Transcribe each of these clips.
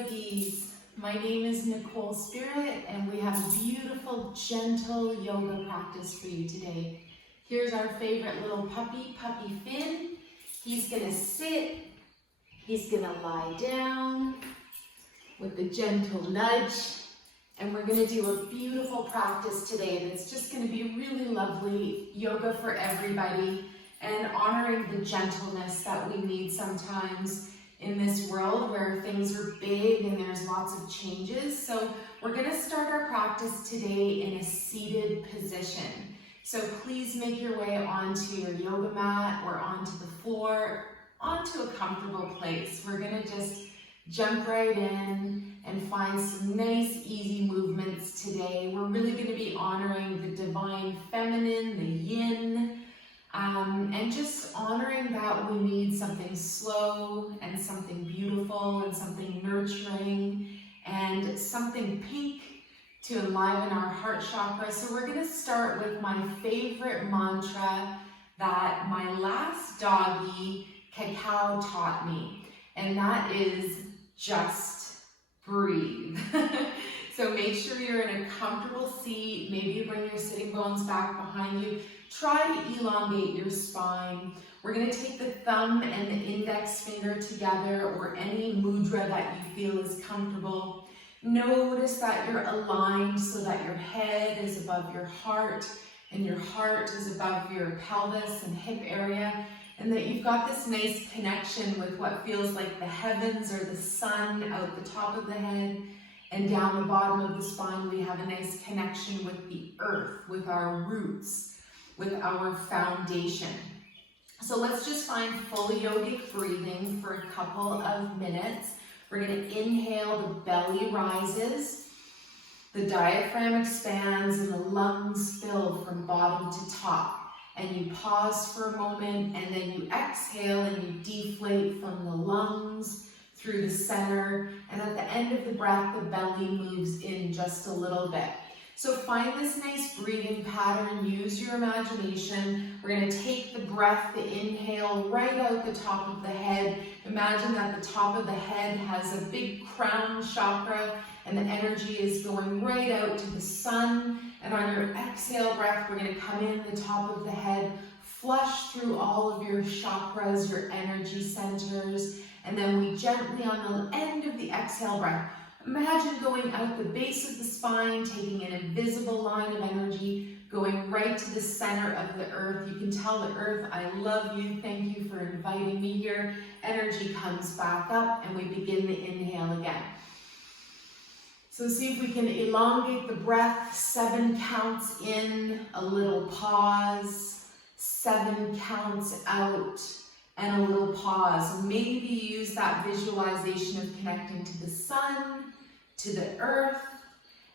yogis. My name is Nicole Spirit, and we have a beautiful, gentle yoga practice for you today. Here's our favorite little puppy, Puppy Finn. He's gonna sit, he's gonna lie down with a gentle nudge, and we're gonna do a beautiful practice today that's just gonna be really lovely yoga for everybody and honoring the gentleness that we need sometimes in this world where things are big and there's lots of changes. So we're gonna start our practice today in a seated position. So please make your way onto your yoga mat or onto the floor, onto a comfortable place. We're gonna just jump right in and find some nice, easy movements today. We're really gonna be honoring the divine feminine, the yin, and just honoring that we need something slow and something beautiful and something nurturing and something pink to enliven our heart chakra. So we're gonna start with my favorite mantra that my last doggy, Cacao, taught me, and that is just breathe. So make sure you're in a comfortable seat. Maybe you bring your sitting bones back behind you. Try to elongate your spine. We're going to take the thumb and the index finger together, or any mudra that you feel is comfortable. Notice that you're aligned so that your head is above your heart and your heart is above your pelvis and hip area, and that you've got this nice connection with what feels like the heavens or the sun out the top of the head. And down the bottom of the spine, we have a nice connection with the earth, with our roots, with our foundation. So let's just find full yogic breathing for a couple of minutes. We're going to inhale, the belly rises, the diaphragm expands, and the lungs fill from bottom to top. And you pause for a moment, and then you exhale and you deflate from the lungs through the center, and at the end of the breath, the belly moves in just a little bit. So find this nice breathing pattern, use your imagination. We're gonna take the breath, the inhale, right out the top of the head. Imagine that the top of the head has a big crown chakra, and the energy is going right out to the sun. And on your exhale breath, we're gonna come in the top of the head, flush through all of your chakras, your energy centers, and then we gently, on the end of the exhale breath, imagine going out the base of the spine, taking an invisible line of energy, going right to the center of the earth. You can tell the earth, I love you, thank you for inviting me here. Energy comes back up, and we begin the inhale again. So see if we can elongate the breath, 7 counts in, a little pause, 7 counts out, and a little pause. Maybe use that visualization of connecting to the sun, to the earth,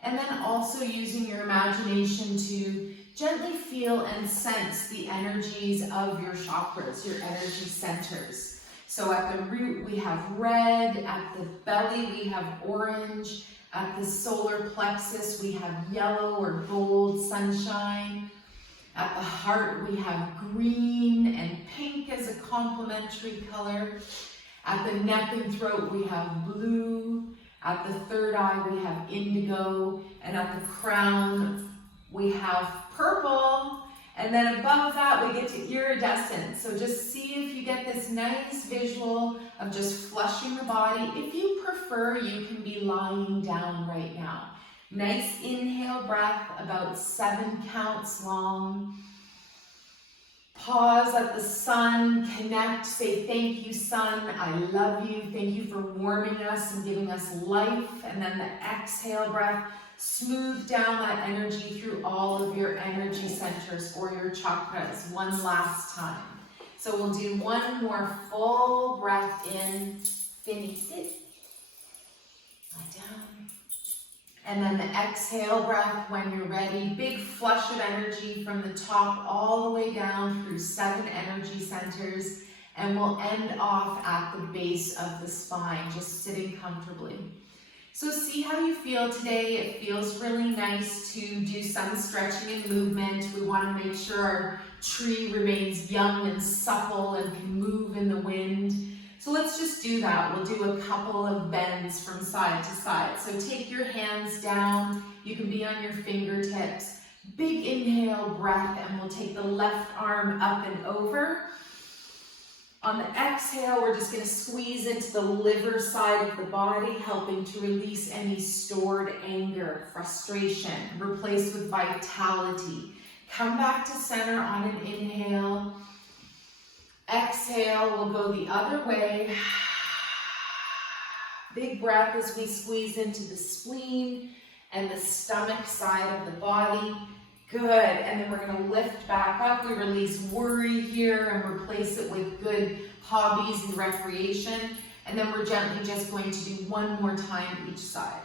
and then also using your imagination to gently feel and sense the energies of your chakras, your energy centers. So at the root we have red, at the belly we have orange, at the solar plexus we have yellow or gold sunshine. At the heart, we have green and pink as a complementary color. At the neck and throat, we have blue. At the third eye, we have indigo. And at the crown, we have purple. And then above that, we get to iridescent. So just see if you get this nice visual of just flushing the body. If you prefer, you can be lying down right now. Nice inhale breath, about 7 counts long. Pause at the sun, connect, say thank you sun, I love you, thank you for warming us and giving us life. And then the exhale breath, smooth down that energy through all of your energy centers or your chakras one last time. So we'll do one more full breath in, Finny, sit, lie down. And then the exhale breath when you're ready, big flush of energy from the top all the way down through 7 energy centers, and we'll end off at the base of the spine, just sitting comfortably. So see how you feel today. It feels really nice to do some stretching and movement. We want to make sure our tree remains young and supple and can move in the wind. So let's just do that. We'll do a couple of bends from side to side. So take your hands down. You can be on your fingertips. Big inhale, breath, and we'll take the left arm up and over. On the exhale, we're just going to squeeze into the liver side of the body, helping to release any stored anger, frustration, replace with vitality. Come back to center on an inhale. Exhale, we'll go the other way. Big breath as we squeeze into the spleen and the stomach side of the body. Good, and then we're going to lift back up. We release worry here and replace it with good hobbies and recreation. And then we're gently just going to do one more time each side.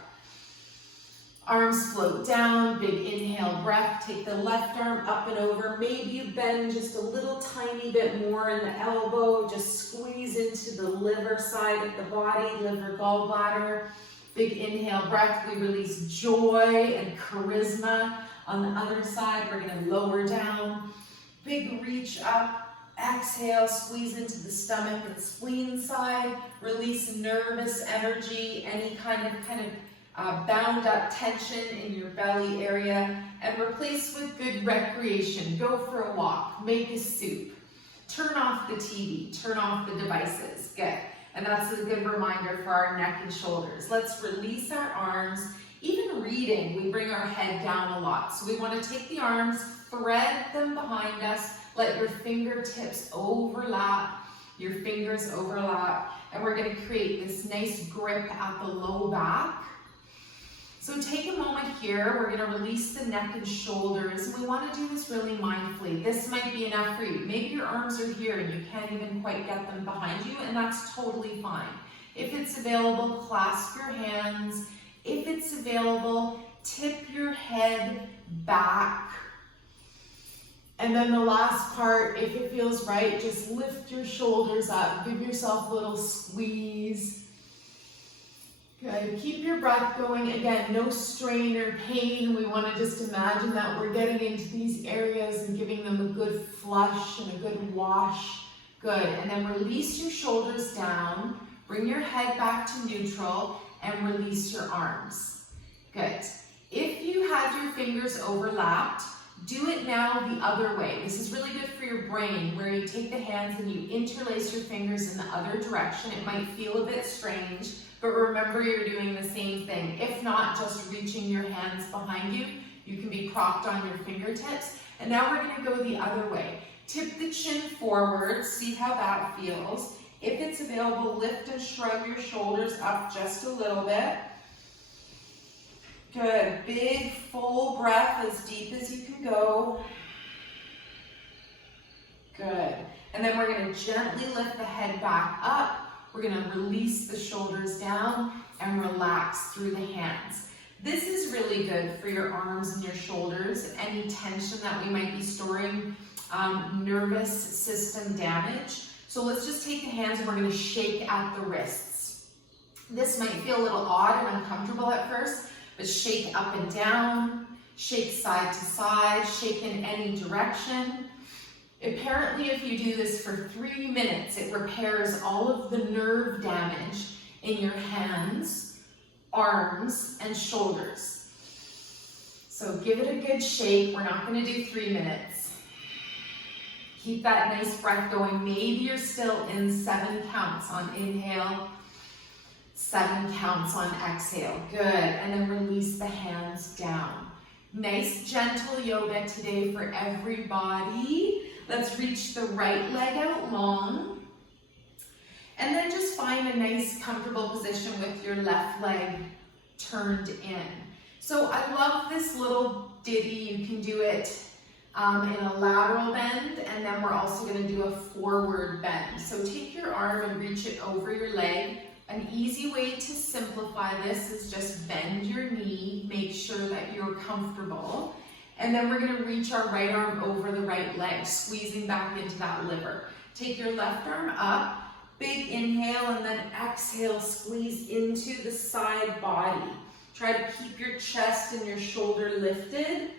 Arms float down, big inhale, breath. Take the left arm up and over. Maybe you bend just a little tiny bit more in the elbow. Just squeeze into the liver side of the body, liver, gallbladder. Big inhale, breath. We release joy and charisma. On the other side, we're going to lower down. Big reach up. Exhale, squeeze into the stomach and spleen side. Release nervous energy, any kind of bound up tension in your belly area, and replace with good recreation. Go for a walk, make a soup, turn off the TV, turn off the devices. Good. And that's a good reminder for our neck and shoulders. Let's release our arms. Even reading, we bring our head down a lot. So we want to take the arms, thread them behind us, let your fingertips overlap, your fingers overlap, and we're going to create this nice grip at the low back. So take a moment here. We're going to release the neck and shoulders, and we want to do this really mindfully. This might be enough for you. Maybe your arms are here and you can't even quite get them behind you, and that's totally fine. If it's available, clasp your hands. If it's available, tip your head back. And then the last part, if it feels right, just lift your shoulders up. Give yourself a little squeeze. Good. Keep your breath going. Again, no strain or pain. We want to just imagine that we're getting into these areas and giving them a good flush and a good wash. Good. And then release your shoulders down. Bring your head back to neutral and release your arms. Good. If you had your fingers overlapped, do it now the other way. This is really good for your brain, where you take the hands and you interlace your fingers in the other direction. It might feel a bit strange, but remember you're doing the same thing. If not, just reaching your hands behind you. You can be propped on your fingertips. And now we're going to go the other way. Tip the chin forward. See how that feels. If it's available, lift and shrug your shoulders up just a little bit. Good. Big, full breath, as deep as you can go. Good. And then we're going to gently lift the head back up. We're going to release the shoulders down and relax through the hands. This is really good for your arms and your shoulders, any tension that we might be storing, nervous system damage. So let's just take the hands and we're going to shake at the wrists. This might feel a little odd and uncomfortable at first, but shake up and down, shake side to side, shake in any direction. Apparently, if you do this for 3 minutes, it repairs all of the nerve damage in your hands, arms, and shoulders. So give it a good shake. We're not going to do 3 minutes. Keep that nice breath going. Maybe you're still in 7 counts on inhale, 7 counts on exhale. Good. And then release the hands down. Nice gentle yoga today for everybody. Let's reach the right leg out long. And then just find a nice comfortable position with your left leg turned in. So I love this little ditty. You can do it in a lateral bend, and then we're also going to do a forward bend. So take your arm and reach it over your leg. An easy way to simplify this is just bend your knee, make sure that you're comfortable, and then we're going to reach our right arm over the right leg, squeezing back into that liver. Take your left arm up, big inhale, and then exhale, squeeze into the side body. Try to keep your chest and your shoulder lifted.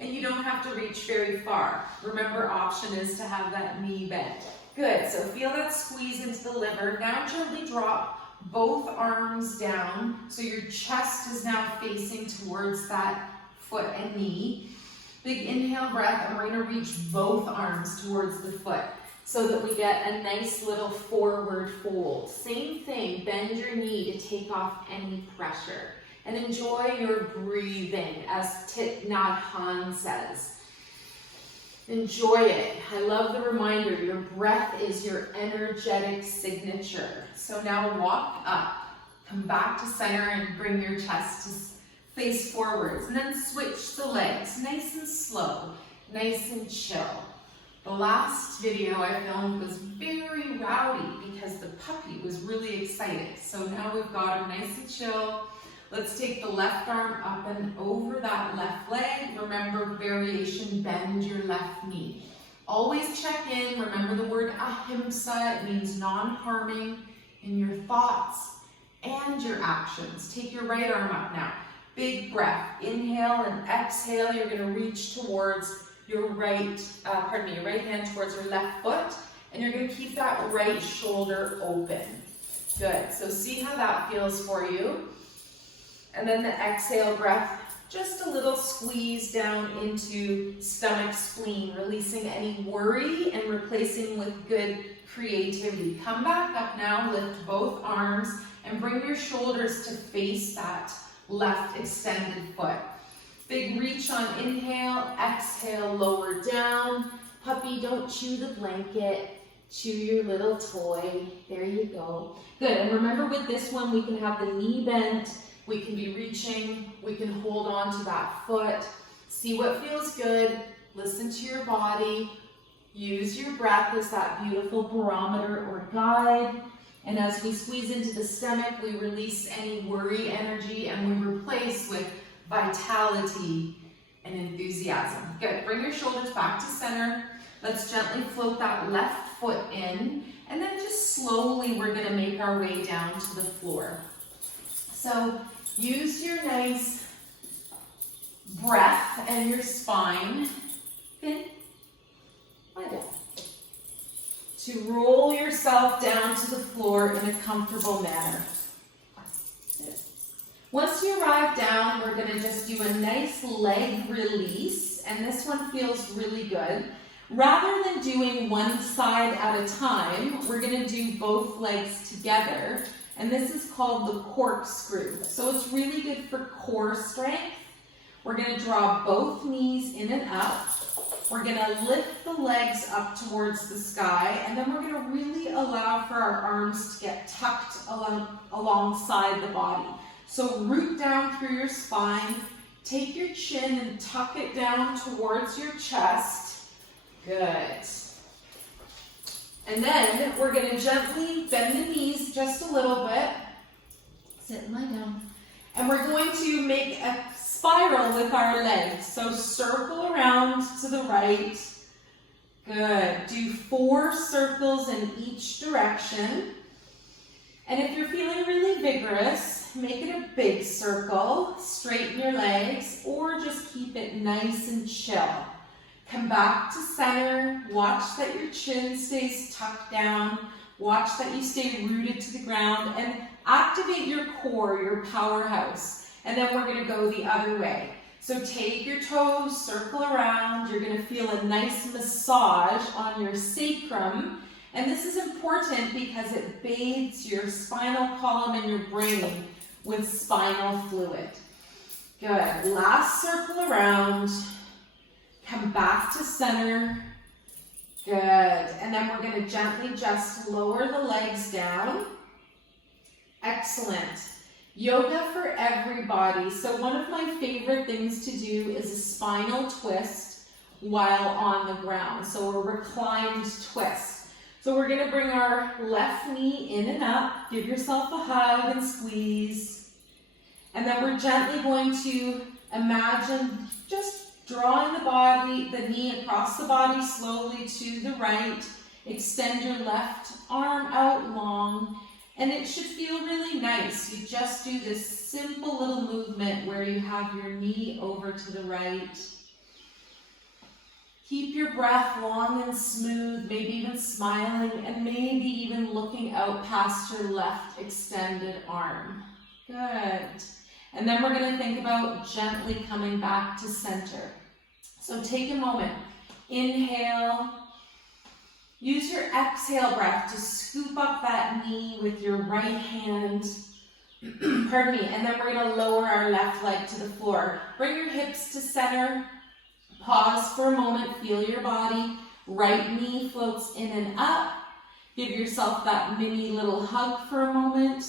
And you don't have to reach very far. Remember, option is to have that knee bent. Good, so feel that squeeze into the liver. Now gently drop both arms down, so your chest is now facing towards that foot and knee. Big inhale breath, and we're gonna reach both arms towards the foot so that we get a nice little forward fold. Same thing, bend your knee to take off any pressure. And enjoy your breathing, as Thich Nhat Hanh says. Enjoy it. I love the reminder, your breath is your energetic signature. So now walk up, come back to center and bring your chest to face forwards. And then switch the legs, nice and slow, nice and chill. The last video I filmed was very rowdy because the puppy was really excited. So now we've got him nice and chill. Let's take the left arm up and over that left leg. Remember, variation, bend your left knee. Always check in. Remember the word ahimsa. It means non-harming in your thoughts and your actions. Take your right arm up now. Big breath. Inhale and exhale. You're going to reach towards your right hand towards your left foot. And you're going to keep that right shoulder open. Good. So see how that feels for you. And then the exhale breath, just a little squeeze down into stomach, spleen, releasing any worry and replacing with good creativity. Come back up now, lift both arms, and bring your shoulders to face that left extended foot. Big reach on inhale, exhale, lower down. Puppy, don't chew the blanket, chew your little toy. There you go. Good, and remember with this one, we can have the knee bent. We can be reaching, we can hold on to that foot, see what feels good, listen to your body, use your breath as that beautiful barometer or guide, and as we squeeze into the stomach, we release any worry energy and we replace with vitality and enthusiasm. Good, bring your shoulders back to center, let's gently float that left foot in, and then just slowly we're gonna make our way down to the floor. So use your nice breath and your spine, fin, lie down, to roll yourself down to the floor in a comfortable manner. Once you arrive down, we're going to just do a nice leg release, and this one feels really good. Rather than doing one side at a time, we're going to do both legs together. And this is called the corkscrew. So it's really good for core strength. We're going to draw both knees in and up. We're going to lift the legs up towards the sky. And then we're going to really allow for our arms to get tucked alongside the body. So root down through your spine. Take your chin and tuck it down towards your chest. Good. And then we're going to gently bend the knees just a little bit. Sit and lie down. And we're going to make a spiral with our legs. So circle around to the right. Good. Do 4 circles in each direction. And if you're feeling really vigorous, make it a big circle. Straighten your legs or just keep it nice and chill. Come back to center, watch that your chin stays tucked down, watch that you stay rooted to the ground, and activate your core, your powerhouse. And then we're gonna go the other way. So take your toes, circle around, you're gonna feel a nice massage on your sacrum. And this is important because it bathes your spinal column and your brain with spinal fluid. Good, last circle around. Come back to center. Good. And then we're going to gently just lower the legs down. Excellent. Yoga for everybody. So one of my favorite things to do is a spinal twist while on the ground. So a reclined twist. So we're going to bring our left knee in and up. Give yourself a hug and squeeze. And then we're gently going to imagine just drawing the knee across the body slowly to the right. Extend your left arm out long. And it should feel really nice. You just do this simple little movement where you have your knee over to the right. Keep your breath long and smooth, maybe even smiling, and maybe even looking out past your left extended arm. Good. And then we're going to think about gently coming back to center. So take a moment. Inhale. Use your exhale breath to scoop up that knee with your right hand. Pardon me. And then we're going to lower our left leg to the floor. Bring your hips to center. Pause for a moment. Feel your body. Right knee floats in and up. Give yourself that mini little hug for a moment.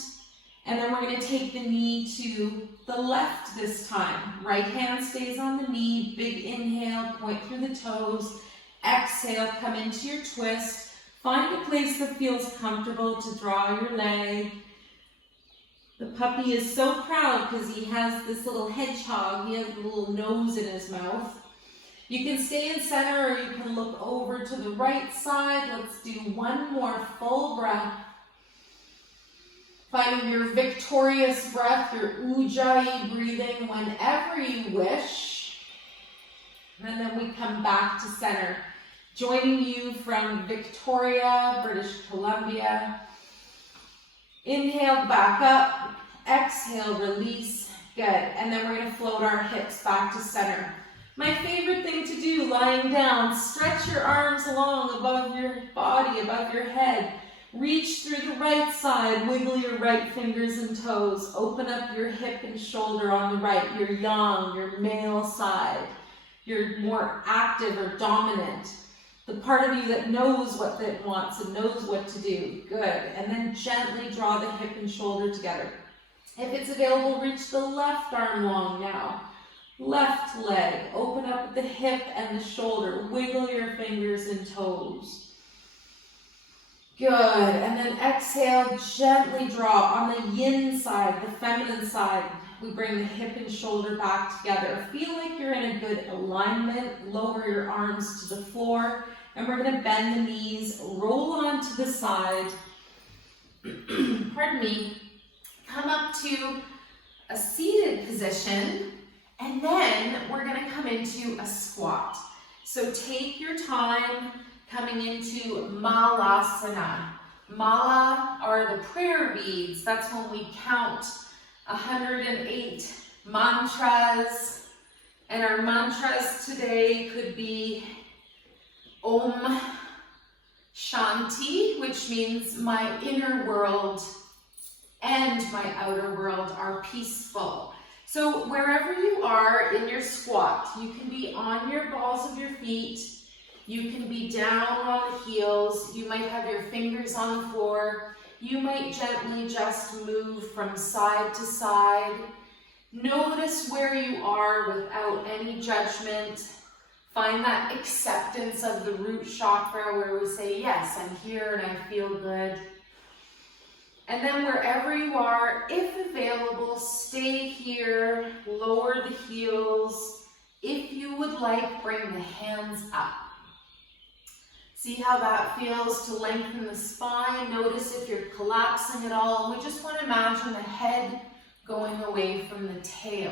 And then we're going to take the knee to the left this time. Right hand stays on the knee. Big inhale, point through the toes. Exhale, come into your twist. Find a place that feels comfortable to draw your leg. The puppy is so proud because he has this little hedgehog. He has a little nose in his mouth. You can stay in center or you can look over to the right side. Let's do one more full breath. Finding your victorious breath, your ujjayi breathing whenever you wish. And then we come back to center. Joining you from Victoria, British Columbia. Inhale, back up. Exhale, release. Good. And then we're going to float our hips back to center. My favorite thing to do, lying down, stretch your arms along above your body, above your head. Reach through the right side, wiggle your right fingers and toes. Open up your hip and shoulder on the right, your yang, your male side. Your more active or dominant. The part of you that knows what it wants and knows what to do. Good. And then gently draw the hip and shoulder together. If it's available, reach the left arm long now. Left leg. Open up the hip and the shoulder. Wiggle your fingers and toes. Good, and then exhale, gently draw on the yin side, the feminine side. We bring the hip and shoulder back together. Feel like you're in a good alignment. Lower your arms to the floor, and we're going to bend the knees, roll onto the side. Pardon me. Come up to a seated position, and then we're going to come into a squat. So take your time. Coming into Malasana. Mala are the prayer beads. That's when we count 108 mantras. And our mantras today could be Om Shanti, which means my inner world and my outer world are peaceful. So wherever you are in your squat, you can be on your balls of your feet. You can be down on the heels. You might have your fingers on the floor. You might gently just move from side to side. Notice where you are without any judgment. Find that acceptance of the root chakra where we say, yes, I'm here and I feel good. And then wherever you are, if available, stay here, lower the heels. If you would like, bring the hands up. See how that feels to lengthen the spine. Notice if you're collapsing at all. We just want to imagine the head going away from the tail.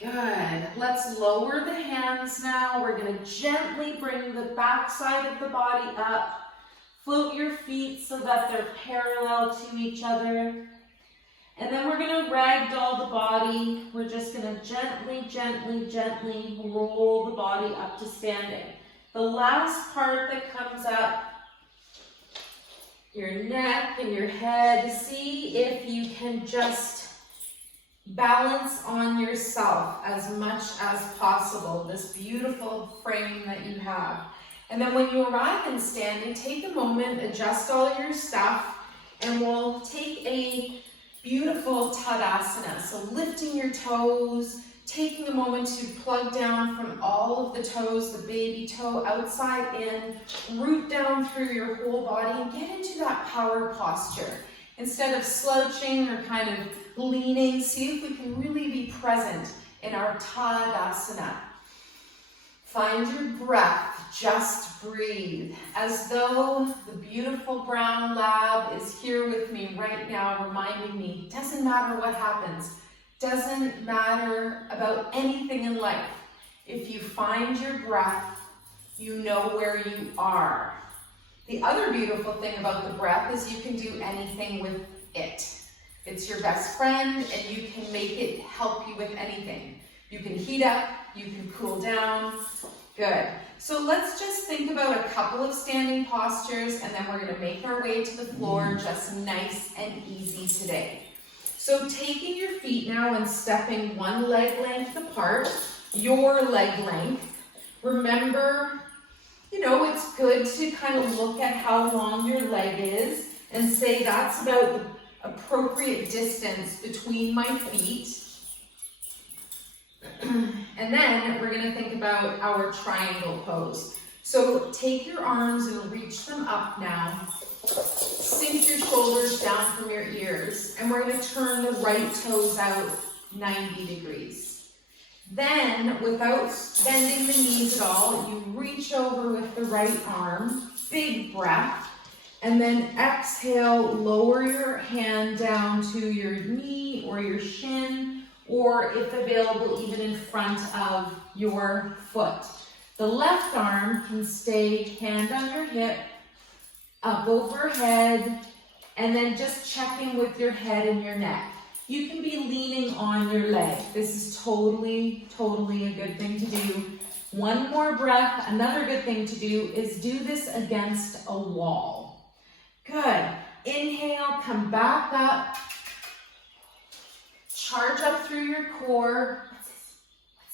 Good. Let's lower the hands now. We're going to gently bring the back side of the body up. Float your feet so that they're parallel to each other. And then we're going to ragdoll the body. We're just going to gently, gently, gently roll the body up to standing. The last part that comes up, your neck and your head, see if you can just balance on yourself as much as possible, this beautiful frame that you have. And then when you arrive in standing, take a moment, adjust all your stuff, and we'll take a beautiful Tadasana. So lifting your toes, taking a moment to plug down from all of the toes, the baby toe outside in, root down through your whole body and get into that power posture. Instead of slouching or kind of leaning, see if we can really be present in our Tadasana. Find your breath, just breathe, as though the beautiful brown lab is here with me right now, reminding me, doesn't matter what happens, doesn't matter about anything in life. If you find your breath, you know where you are. The other beautiful thing about the breath is you can do anything with it. It's your best friend, and you can make it help you with anything. You can heat up, you can cool down. Good. So let's just think about a couple of standing postures, and then we're going to make our way to the floor just nice and easy today. So taking your feet now and stepping one leg length apart, your leg length. Remember, you know, it's good to kind of look at how long your leg is and say that's about the appropriate distance between my feet. And then we're going to think about our triangle pose. So take your arms and reach them up now. Sink your shoulders down from your ears. And we're going to turn the right toes out 90 degrees. Then, without bending the knees at all, you reach over with the right arm. Big breath. And then exhale, lower your hand down to your knee or your shin, or if available, even in front of your foot. The left arm can stay hand on your hip, up overhead, and then just checking with your head and your neck. You can be leaning on your leg. This is totally a good thing to do. One more breath. Another good thing to do is do this against a wall. Good. Inhale, come back up. Charge up through your core. What's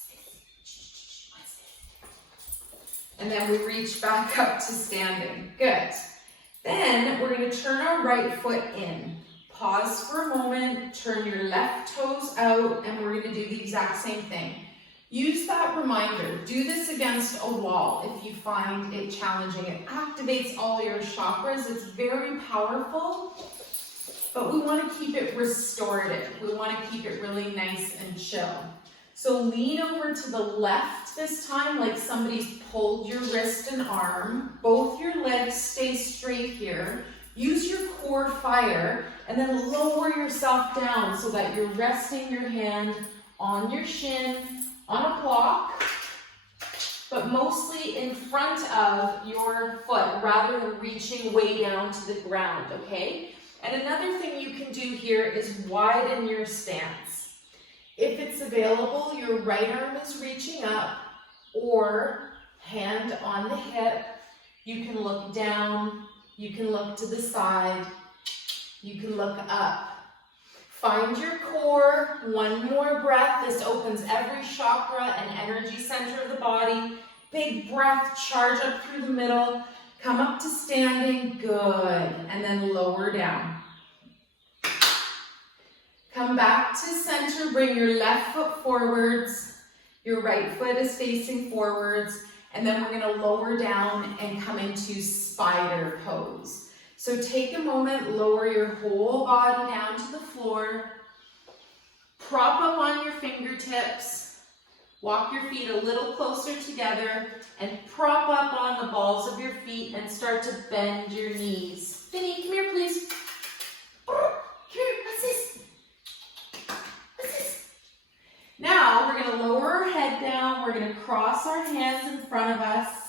this? And then we reach back up to standing. Good. Then we're going to turn our right foot in. Pause for a moment, turn your left toes out, and we're going to do the exact same thing. Use that reminder. Do this against a wall if you find it challenging. It activates all your chakras. It's very powerful, but we want to keep it restorative. We want to keep it really nice and chill. So lean over to the left this time, like somebody's pulled your wrist and arm. Both your legs stay straight here. Use your core fire, and then lower yourself down so that you're resting your hand on your shin, on a block, but mostly in front of your foot rather than reaching way down to the ground, okay? And another thing you can do here is widen your stance. If it's available, your right arm is reaching up or hand on the hip. You can look down, you can look to the side, you can look up. Find your core, one more breath. This opens every chakra and energy center of the body. Big breath, charge up through the middle. Come up to standing, good. And then lower down. Come back to center, bring your left foot forwards. Your right foot is facing forwards. And then we're gonna lower down and come into spider pose. So take a moment, lower your whole body down to the floor. Prop up on your fingertips. Walk your feet a little closer together and prop up on the balls of your feet and start to bend your knees. Vinny, come here, please. Come here, what's this? What's this? Now we're gonna lower our head down. We're gonna cross our hands in front of us.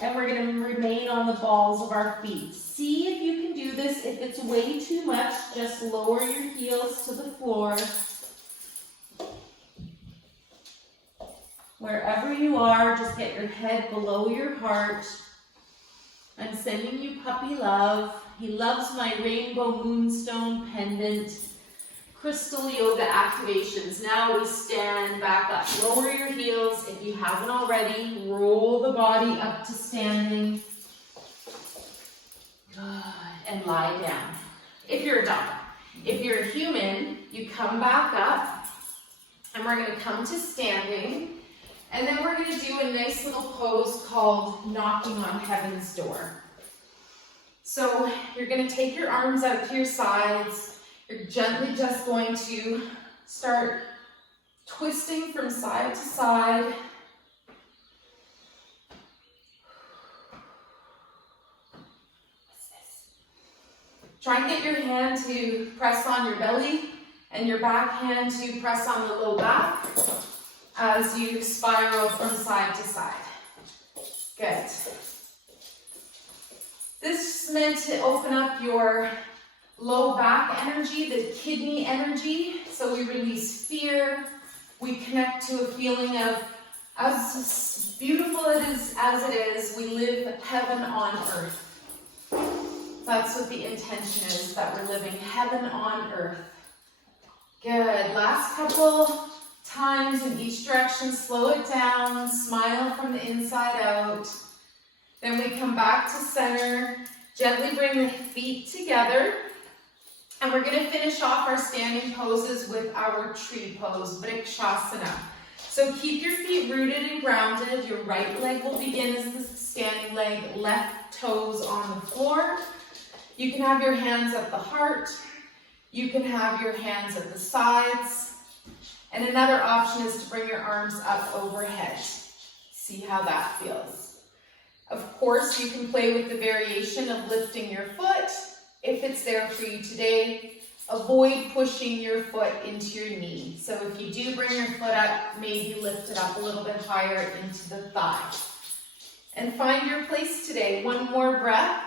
And we're going to remain on the balls of our feet. See if you can do this. If it's way too much, just lower your heels to the floor. Wherever you are, just get your head below your heart. I'm sending you puppy love. He loves my rainbow moonstone pendant. Crystal yoga activations. Now we stand back up. Lower your heels. If you haven't already, roll the body up to standing. Good. And lie down. If you're a dog. If you're a human, you come back up. And we're going to come to standing. And then we're going to do a nice little pose called knocking on heaven's door. So you're going to take your arms out to your sides. You're gently just going to start twisting from side to side. What's this? Try and get your hand to press on your belly and your back hand to press on the low back. as you spiral from side to side. Good. This is meant to open up your low back energy, the kidney energy. So we release fear. We connect to a feeling of, as beautiful as it is, we live heaven on earth. That's what the intention is, that we're living heaven on earth. Good. Last couple times in each direction. Slow it down. Smile from the inside out. Then we come back to center. Gently bring the feet together. And we're going to finish off our standing poses with our tree pose, Vrikshasana. So keep your feet rooted and grounded. Your right leg will begin as the standing leg, left toes on the floor. You can have your hands at the heart. You can have your hands at the sides. And another option is to bring your arms up overhead. See how that feels. Of course, you can play with the variation of lifting your foot. If it's there for you today, avoid pushing your foot into your knee. So if you do bring your foot up, maybe lift it up a little bit higher into the thigh. And find your place today. One more breath.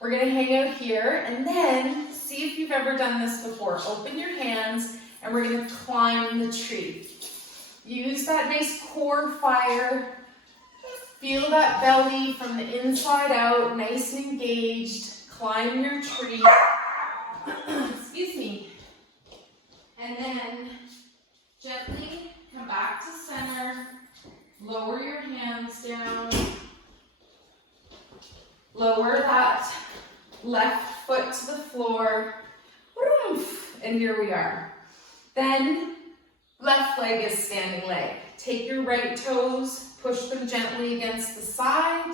We're going to hang out here and then see if you've ever done this before. Open your hands and we're going to climb the tree. Use that nice core fire. Feel that belly from the inside out, nice and engaged. Climb your tree. Excuse me. And then gently come back to center. Lower your hands down. Lower that left foot to the floor. And here we are. Then left leg is standing leg. Take your right toes, push them gently against the side.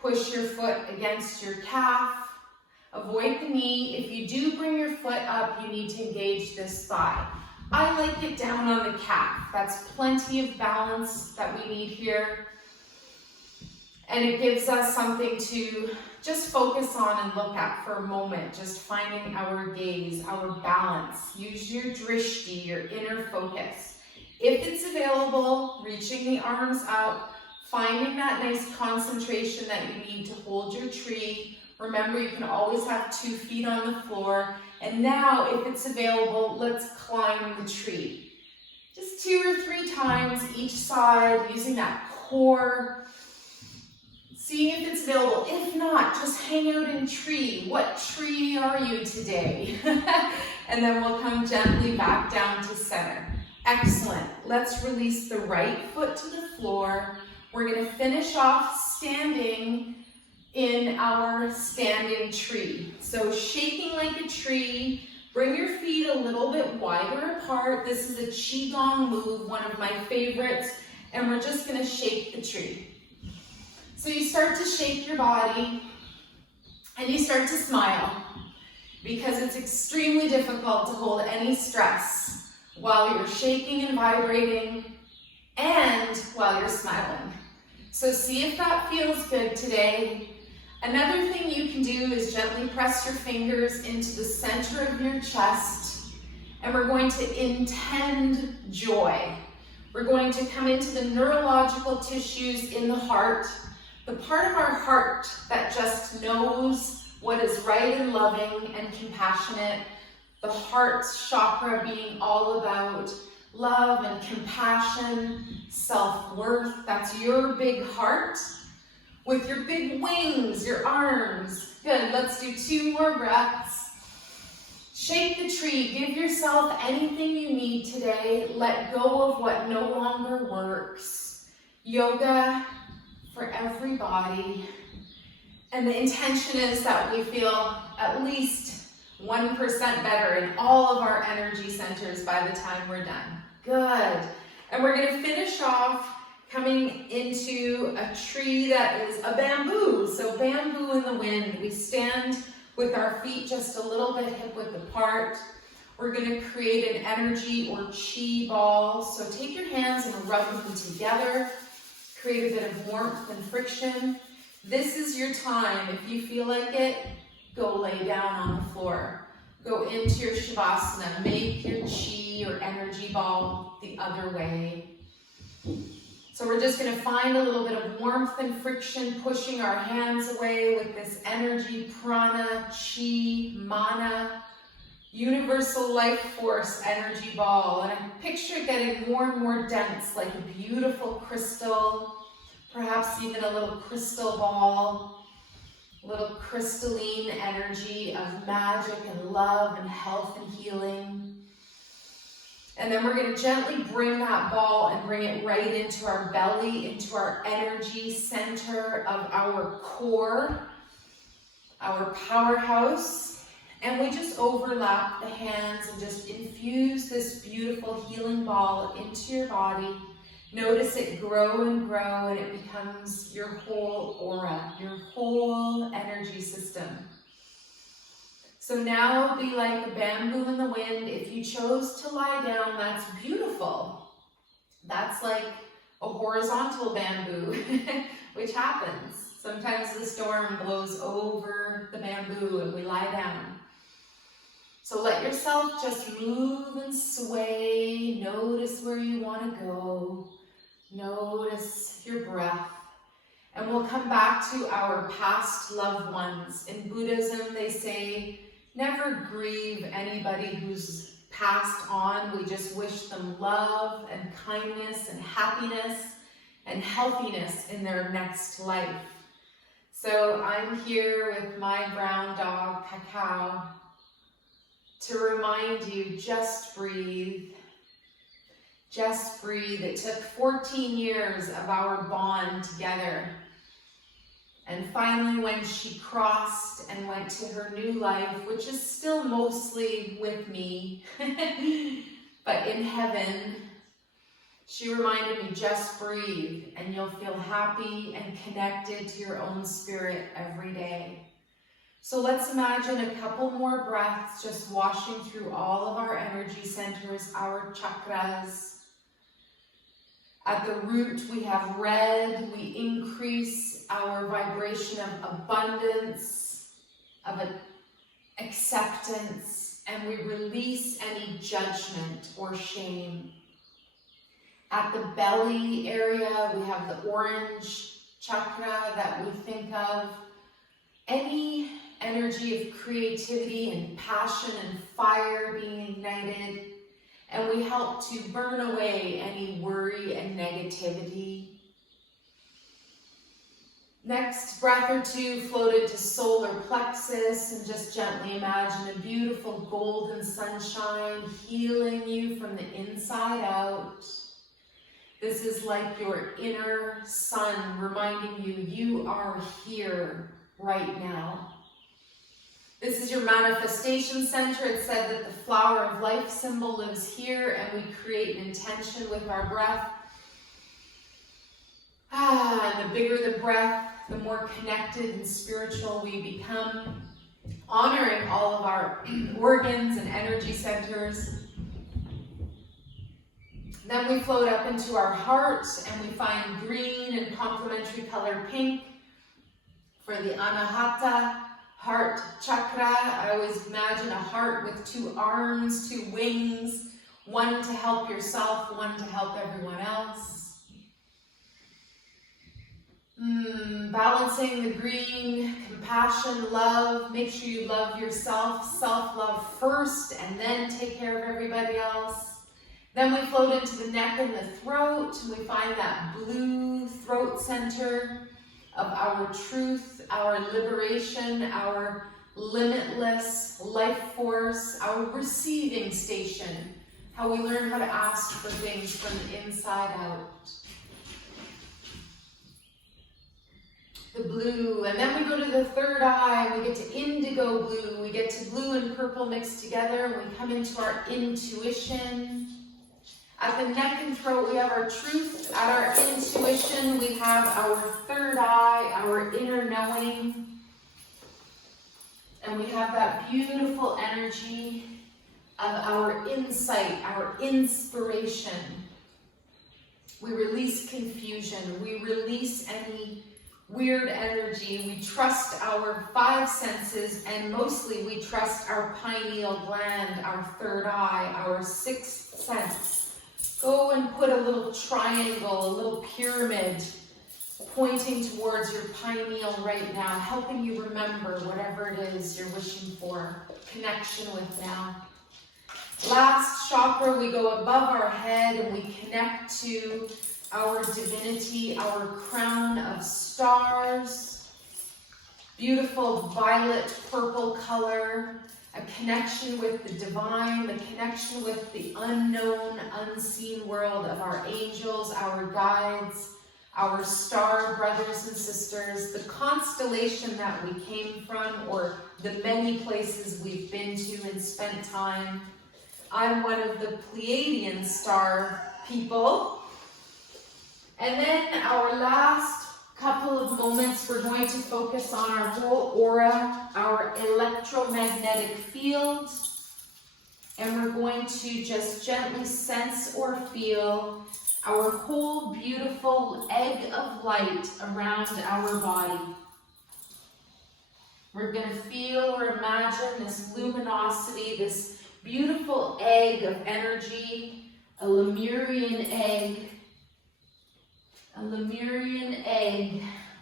Push your foot against your calf. Avoid the knee. If you do bring your foot up, you need to engage this thigh. I like it down on the calf. That's plenty of balance that we need here. And it gives us something to just focus on and look at for a moment. Just finding our gaze, our balance. Use your drishti, your inner focus. If it's available, reaching the arms out, finding that nice concentration that you need to hold your tree. Remember, you can always have 2 feet on the floor. And now, if it's available, let's climb the tree. Just 2 or 3 times each side, using that core. Seeing if it's available. If not, just hang out in tree. What tree are you today? And then we'll come gently back down to center. Excellent. Let's release the right foot to the floor. We're going to finish off standing in our standing tree. So shaking like a tree, bring your feet a little bit wider apart. This is a Qigong move, one of my favorites, and we're just going to shake the tree. So you start to shake your body and you start to smile because it's extremely difficult to hold any stress while you're shaking and vibrating and while you're smiling. So see if that feels good today. Another thing you can do is gently press your fingers into the center of your chest, and we're going to intend joy. We're going to come into the neurological tissues in the heart, the part of our heart that just knows what is right and loving and compassionate, the heart chakra being all about love and compassion, self-worth. That's your big heart with your big wings, your arms. Good, let's do 2 more breaths. Shake the tree, give yourself anything you need today. Let go of what no longer works. Yoga for everybody. And the intention is that we feel at least 1% better in all of our energy centers by the time we're done. Good. And we're going to finish off coming into a tree that is a bamboo. So bamboo in the wind. We stand with our feet just a little bit hip-width apart. We're going to create an energy or chi ball. So take your hands and rub them together. Create a bit of warmth and friction. This is your time. If you feel like it, go lay down on the floor. go into your Shavasana. Make your chi or energy ball the other way. So we're just going to find a little bit of warmth and friction, pushing our hands away with this energy, prana, chi, mana, universal life force energy ball. And I picture it getting more and more dense, like a beautiful crystal, perhaps even a little crystal ball, a little crystalline energy of magic and love and health and healing. And then we're going to gently bring that ball and bring it right into our belly, into our energy center of our core, our powerhouse. And we just overlap the hands and just infuse this beautiful healing ball into your body. Notice it grow and grow, and it becomes your whole aura, your whole energy system. So now be like a bamboo in the wind. If you chose to lie down, that's beautiful. That's like a horizontal bamboo, which happens. Sometimes the storm blows over the bamboo and we lie down. So let yourself just move and sway. Notice where you want to go. Notice your breath. And we'll come back to our past loved ones. In Buddhism, they say, never grieve anybody who's passed on. We just wish them love and kindness and happiness and healthiness in their next life. So I'm here with my brown dog, Cacao, to remind you, just breathe. Just breathe. It took 14 years of our bond together. And finally, when she crossed and went to her new life, which is still mostly with me, but in heaven, she reminded me, just breathe, and you'll feel happy and connected to your own spirit every day. So let's imagine a couple more breaths, just washing through all of our energy centers, our chakras. At the root, we have red. We increase our vibration of abundance, of acceptance, and we release any judgment or shame. At the belly area, we have the orange chakra that we think of. Any energy of creativity and passion and fire being ignited. And we help to burn away any worry and negativity. Next breath or two, float into solar plexus and just gently imagine a beautiful golden sunshine healing you from the inside out. This is like your inner sun reminding you, you are here right now. This is your manifestation center. It said that the flower of life symbol lives here, and we create an intention with our breath. And the bigger the breath, the more connected and spiritual we become, honoring all of our organs and energy centers. Then we float up into our heart, and we find green and complementary color pink for the Anahata heart chakra. I always imagine a heart with two arms, two wings, one to help yourself, one to help everyone else. Balancing the green, compassion, love. Make sure you love yourself, self-love first, and then take care of everybody else. Then we float into the neck and the throat, and we find that blue throat center of our truth, our liberation, our limitless life force, our receiving station, how we learn how to ask for things from the inside out. The blue, and then we go to the third eye, we get to indigo blue, we get to blue and purple mixed together, and we come into our intuition. At the neck and throat, we have our truth. At our intuition, we have our third eye, our inner knowing. And we have that beautiful energy of our insight, our inspiration. We release confusion. We release any weird energy. We trust our 5 senses, and mostly we trust our pineal gland, our third eye, our 6th sense. Go and put a little triangle, a little pyramid pointing towards your pineal right now, helping you remember whatever it is you're wishing for connection with now. Last chakra, we go above our head and we connect to our divinity, our crown of stars. Beautiful violet purple color, a connection with the divine, the connection with the unknown, unseen world of our angels, our guides, our star brothers and sisters, the constellation that we came from, or the many places we've been to and spent time. I'm one of the Pleiadian star people. And then our last couple of moments, we're going to focus on our whole aura, our electromagnetic field, and we're going to just gently sense or feel our whole beautiful egg of light around our body. We're going to feel or imagine this luminosity, this beautiful egg of energy, a Lemurian egg,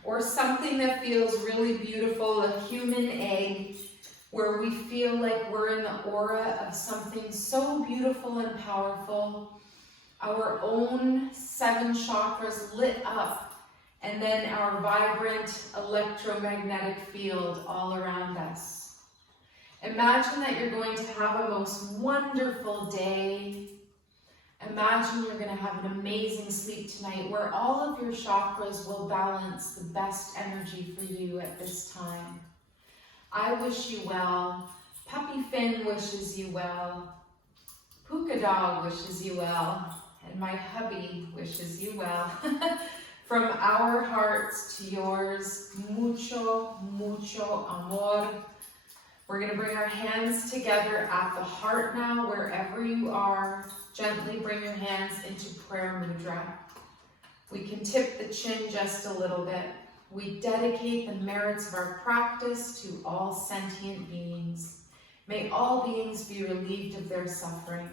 or something that feels really beautiful, a human egg, where we feel like we're in the aura of something so beautiful and powerful. Our own 7 chakras lit up, and then our vibrant electromagnetic field all around us. Imagine that you're going to have a most wonderful day. Imagine you're going to have an amazing sleep tonight where all of your chakras will balance the best energy for you at this time. I wish you well. Puppy Finn wishes you well. Puka Dog wishes you well. And my hubby wishes you well. From our hearts to yours, mucho, mucho amor. We're going to bring our hands together at the heart now, wherever you are. Gently bring your hands into prayer mudra. We can tip the chin just a little bit. We dedicate the merits of our practice to all sentient beings. May all beings be relieved of their suffering,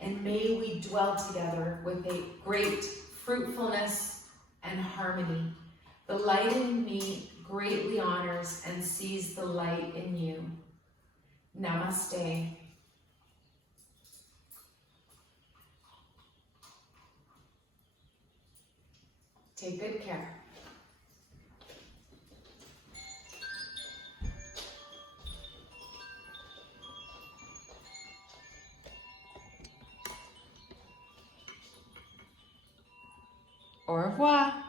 and may we dwell together with a great fruitfulness and harmony. The light in me greatly honors and sees the light in you. Namaste. Take good care. Au revoir.